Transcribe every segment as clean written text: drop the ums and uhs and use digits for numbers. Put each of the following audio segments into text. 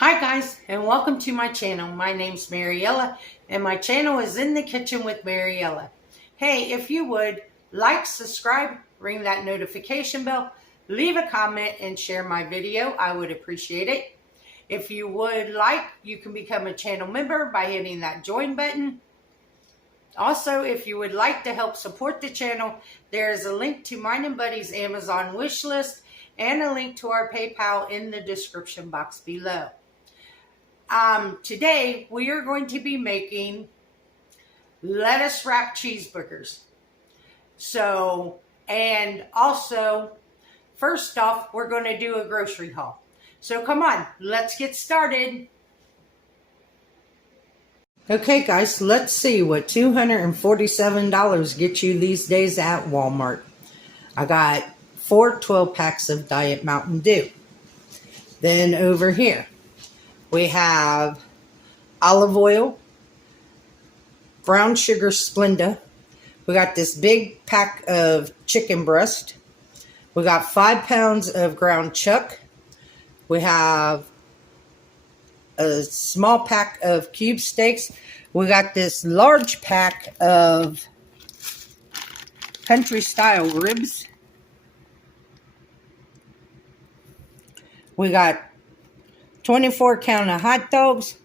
Hi guys, and welcome to my channel. My name's Mariella, and my channel is In the Kitchen with Mariella. Hey, if you would, like, subscribe, ring that notification bell, leave a comment, and share my video. I would appreciate it. If you would like, you can become a channel member by hitting that join button. Also, if you would like to help support the channel, there is a link to mine and Buddy's Amazon wish list and a link to our PayPal in the description box below. Today we are going to be making lettuce wrap cheeseburgers. And also, first off, we're going to do a grocery haul. So come on, let's get started. Okay guys, let's see what $247 gets you these days at Walmart. I got 4 12-packs of Diet Mountain Dew. Then over here, we have olive oil, brown sugar Splenda. We got this big pack of chicken breast. We got 5 pounds of ground chuck. We have a small pack of cube steaks. We got this large pack of country style ribs. We got 24 count of hot dogs.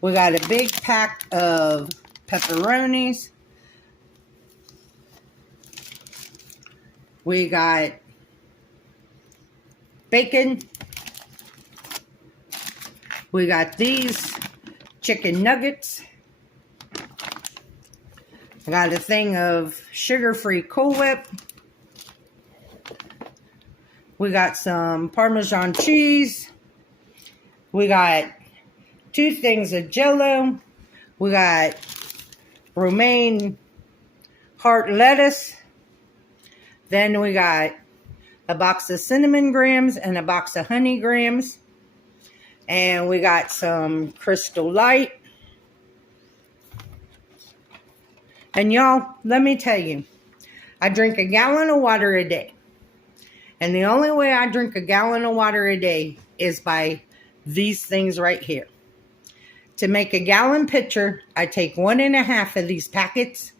We got a big pack of pepperonis. We got bacon. We got these chicken nuggets. I got a thing of sugar-free Cool Whip. We got some Parmesan cheese. We got 2 things of Jell-O. We got romaine heart lettuce. Then we got a box of cinnamon grams and a box of honey grams. And we got some Crystal Light. And y'all, let me tell you, I drink a gallon of water a day. And the only way I drink a gallon of water a day is by these things right here. To make a gallon pitcher, I take 1.5 of these packets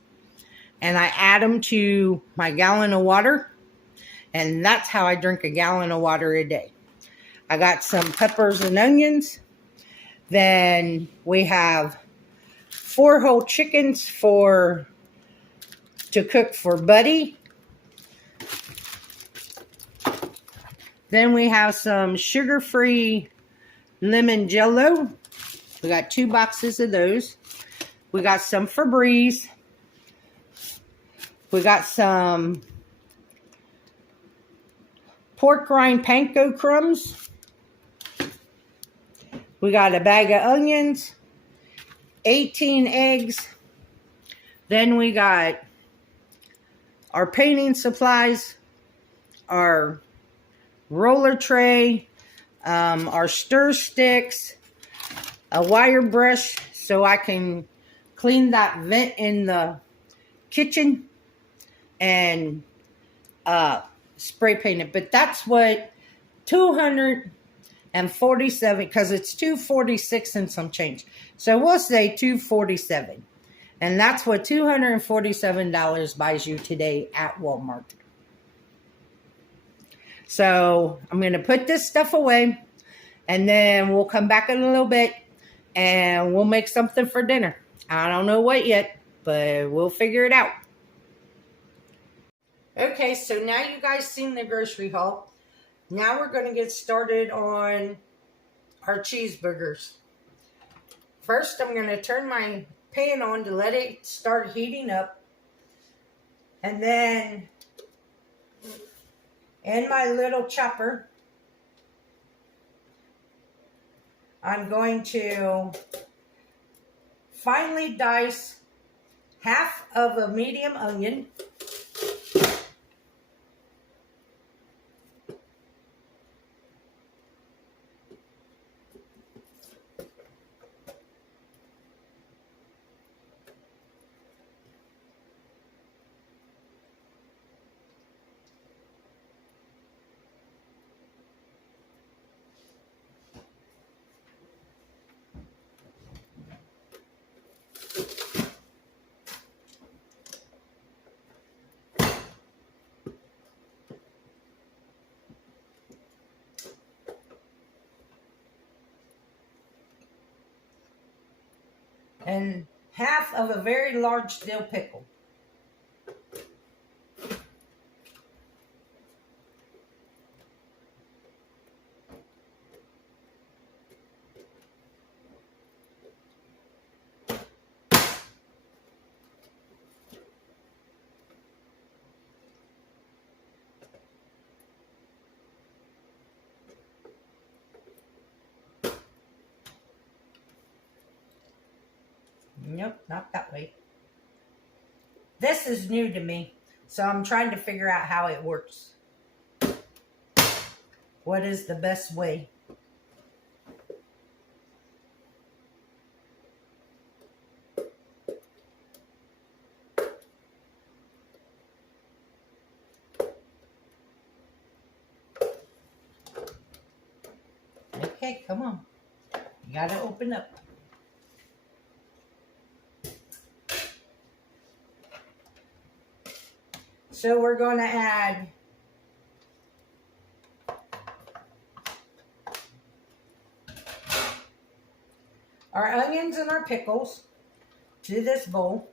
and I add them to my gallon of water. And that's how I drink a gallon of water a day. I got some peppers and onions. Then we have 4 whole chickens to cook for Buddy. Then we have some sugar-free lemon Jell-O. We got 2 boxes of those. We got some Febreze. We got some pork rind panko crumbs. We got a bag of onions, 18 eggs. Then we got our painting supplies, our roller tray, our stir sticks, a wire brush so I can clean that vent in the kitchen, and spray paint it. But that's what 247, because it's 246 and some change. So we'll say 247. And that's what $247 buys you today at Walmart. So I'm going to put this stuff away, and then we'll come back in a little bit and we'll make something for dinner. I don't know what yet, but we'll figure it out. Okay, so now you guys seen the grocery haul. Now we're going to get started on our cheeseburgers. First, I'm going to turn my pan on to let it start heating up. And then in my little chopper, I'm going to finely dice half of a medium onion. and half of a very large dill pickle. Nope, not that way. This is new to me, so I'm trying to figure out how it works. What is the best way? Okay, come on. You gotta open up. So we're going to add our onions and our pickles to this bowl.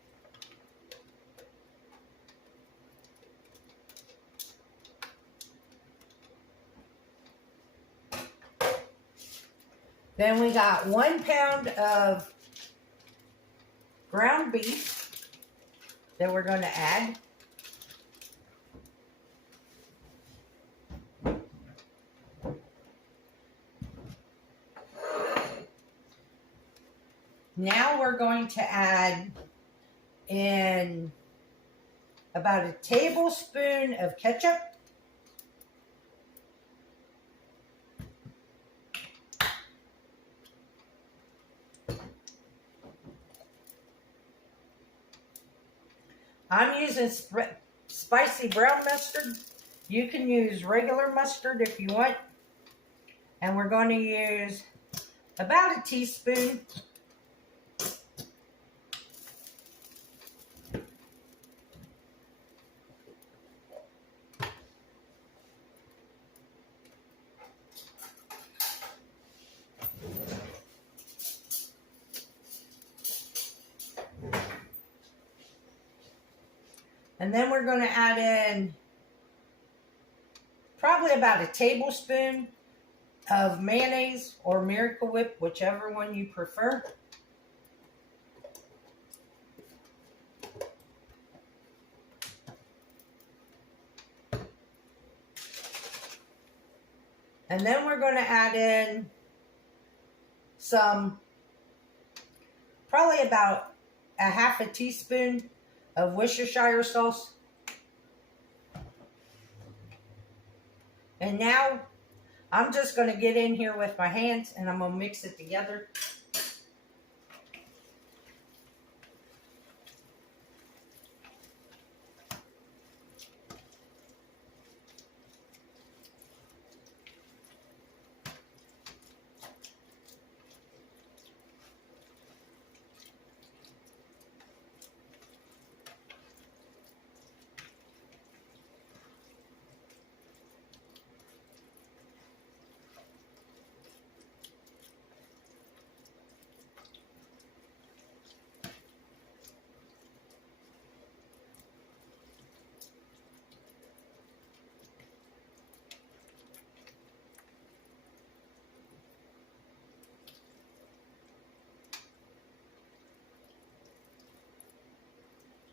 Then we got 1 pound of ground beef that we're going to add. Now we're going to add in about a tablespoon of ketchup. I'm using spicy brown mustard. You can use regular mustard if you want. And we're going to use about a teaspoon. And then we're going to add in probably about a tablespoon of mayonnaise or Miracle Whip, whichever one you prefer. And then we're going to add in some, probably about a half a teaspoon of Worcestershire sauce. And now I'm just going to get in here with my hands and I'm going to mix it together.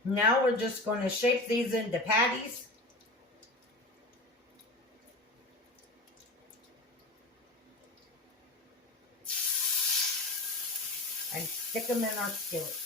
Now we're just going to shape these into patties. And stick them in our skillet.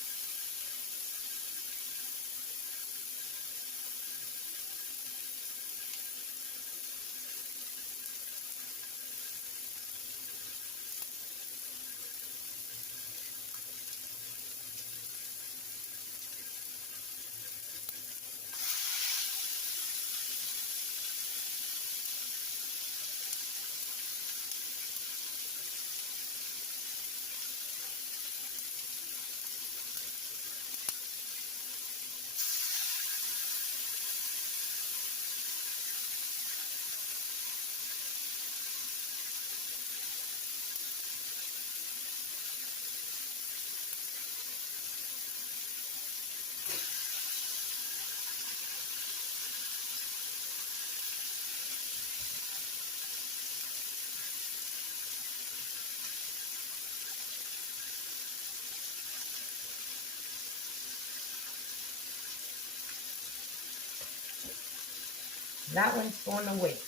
That one's going to wait.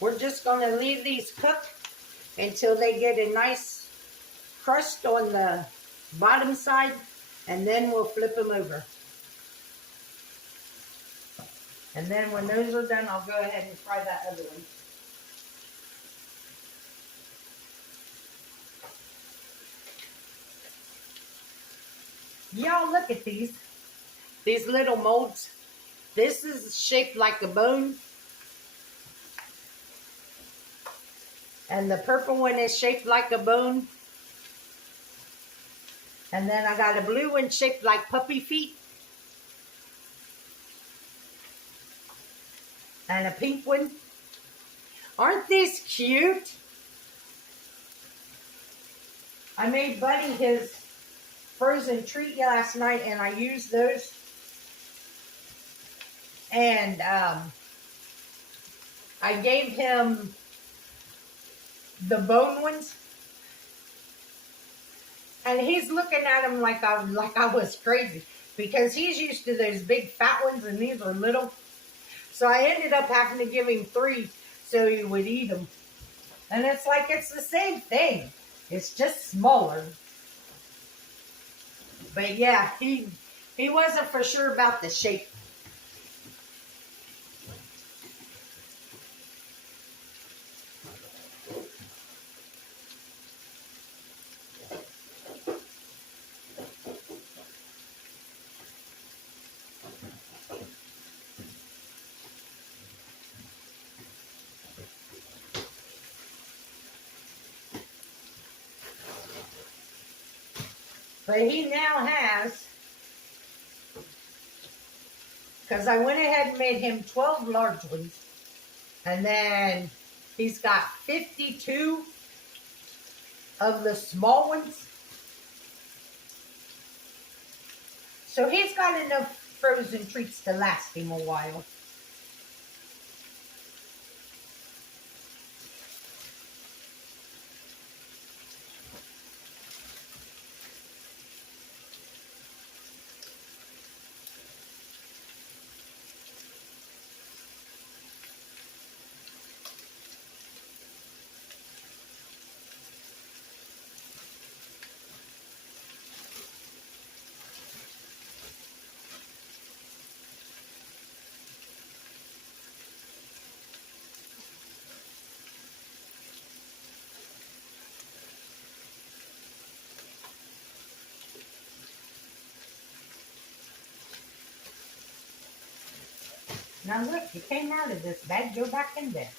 We're just going to leave these cook until they get a nice crust on the bottom side, and then we'll flip them over. And then when those are done, I'll go ahead and fry that other one. Y'all look at these little molds. This is shaped like a bone. And the purple one is shaped like a bone. And then I got a blue one shaped like puppy feet. And a pink one. Aren't these cute? I made Buddy his frozen treat last night, and I used those. And I gave him the bone ones. And he's looking at them like I was crazy, because he's used to those big fat ones, and these are little. So I ended up having to give him 3 so he would eat them. And it's like, it's the same thing. It's just smaller. But yeah, he wasn't for sure about the shape. But he now has, because I went ahead and made him 12 large ones. And then he's got 52 of the small ones. So he's got enough frozen treats to last him a while. Now look, you came out of this bag, go back in there.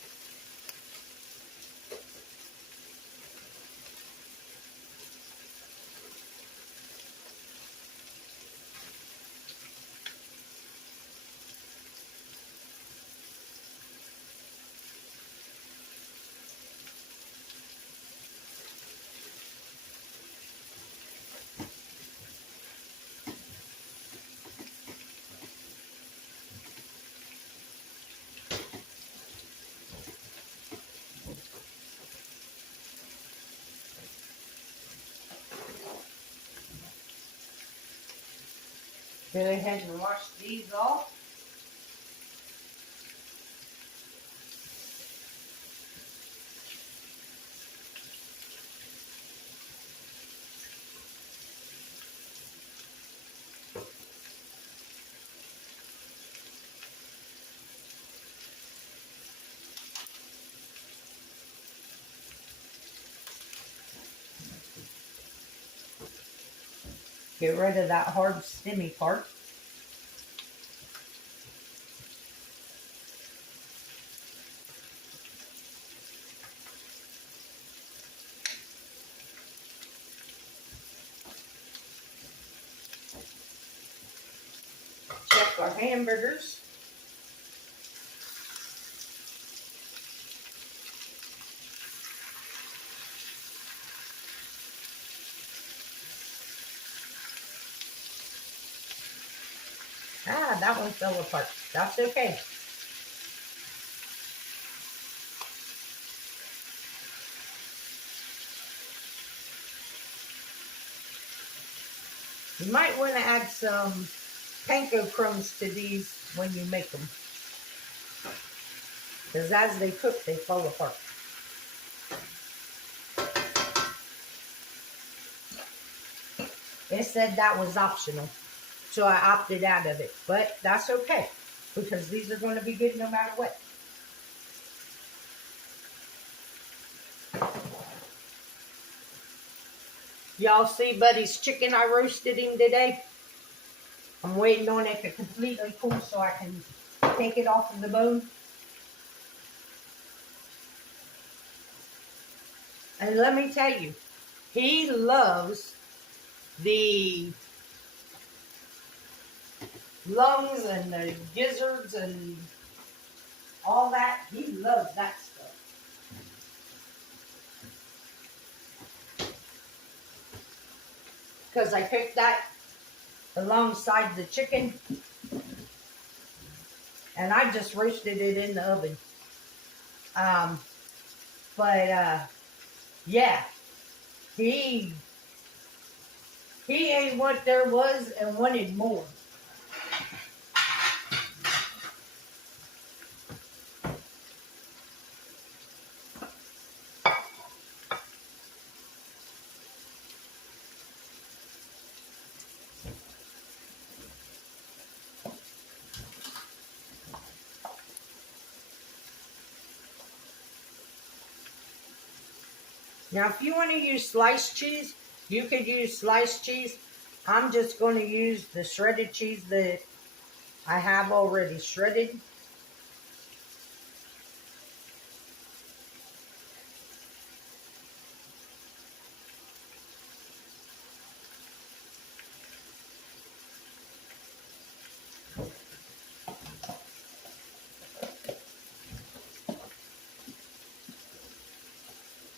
Go ahead and wash these off. Get rid of that hard stemmy part. Check our hamburgers. Ah, that one fell apart. That's okay. You might want to add some panko crumbs to these when you make them. Because as they cook, they fall apart. It said that was optional, so I opted out of it. But that's okay, because these are going to be good no matter what. Y'all see Buddy's chicken? I roasted him today. I'm waiting on it to completely cool so I can take it off of the bone. And let me tell you, he loves the lungs and the gizzards and all that. He loves that stuff. Because I cooked that alongside the chicken. And I just roasted it in the oven. Yeah. He ate what there was and wanted more. Now, if you want to use sliced cheese, you could use sliced cheese. I'm just going to use the shredded cheese that I have already shredded.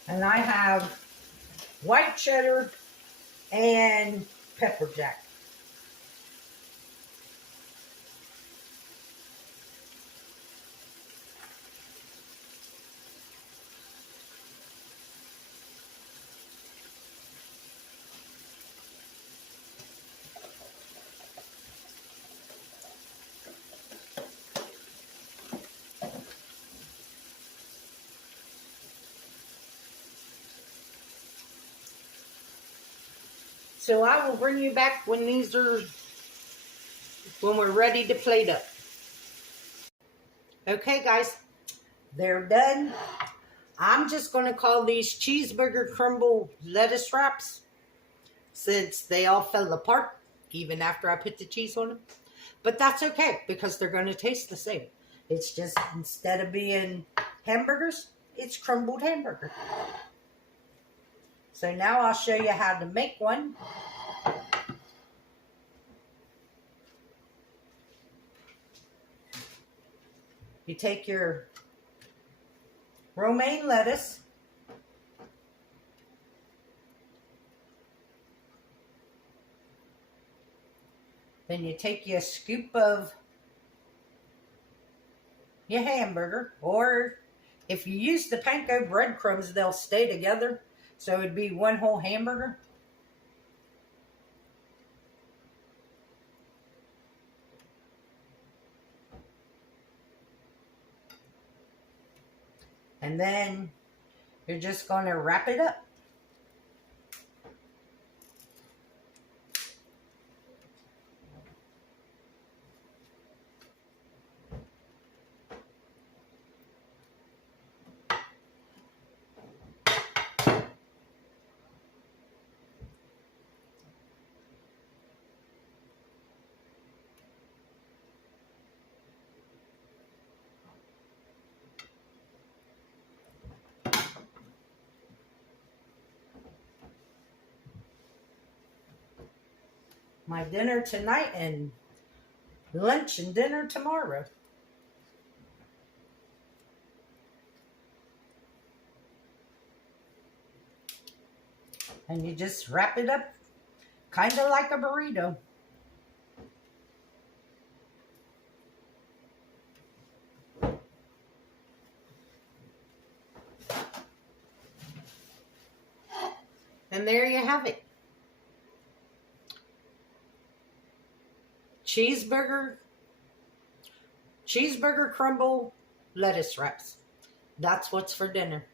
And I have white cheddar and pepper jack. So I will bring you back when we're ready to plate up. Okay, guys, they're done. I'm just going to call these Cheeseburger Crumble lettuce wraps, since they all fell apart even after I put the cheese on them. But that's okay, because they're going to taste the same. It's just, instead of being hamburgers, it's crumbled hamburger. So now I'll show you how to make one. You take your romaine lettuce, then you take your scoop of your hamburger, or if you use the panko breadcrumbs, they'll stay together, so it'd be one whole hamburger. And then you're just going to wrap it up. My dinner tonight, and lunch and dinner tomorrow. And you just wrap it up kind of like a burrito. And there you have it. Cheeseburger crumble lettuce wraps. That's what's for dinner.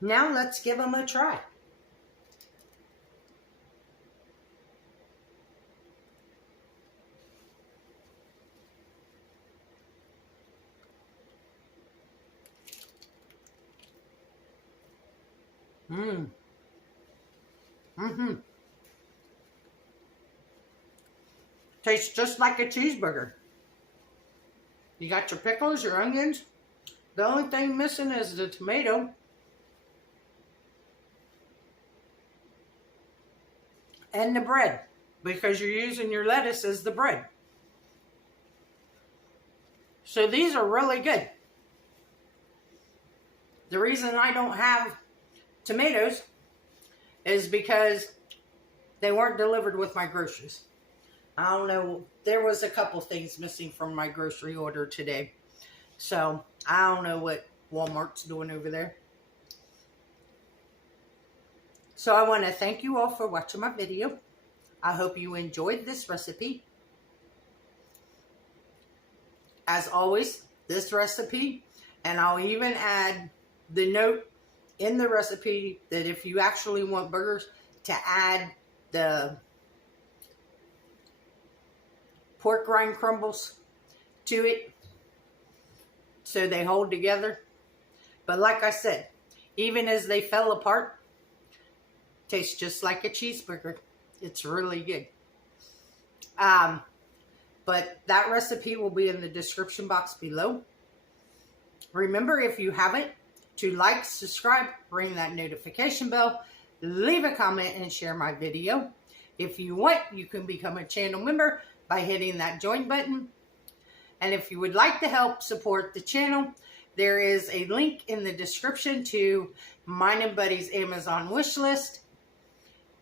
Now let's give them a try. Tastes just like a cheeseburger. You got your pickles, your onions. The only thing missing is the tomato. And the bread, because you're using your lettuce as the bread. So these are really good. The reason I don't have tomatoes is because they weren't delivered with my groceries. I don't know, there was a couple things missing from my grocery order today. So I don't know what Walmart's doing over there. So I want to thank you all for watching my video. I hope you enjoyed this recipe. As always, this recipe, and I'll even add the note in the recipe that if you actually want burgers, to add the pork rind crumbles to it so they hold together. But like I said, even as they fell apart, tastes just like a cheeseburger. It's really good. But that recipe will be in the description box below. Remember, if you haven't, to like, subscribe, ring that notification bell, leave a comment, and share my video. If you want, you can become a channel member by hitting that join button. And if you would like to help support the channel, there is a link in the description to mine and Buddy's Amazon wish list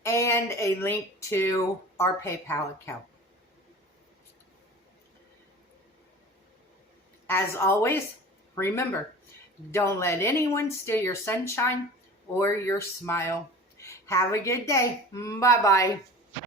and a link to our PayPal account. As always, remember, don't let anyone steal your sunshine or your smile. Have a good day. Bye-bye.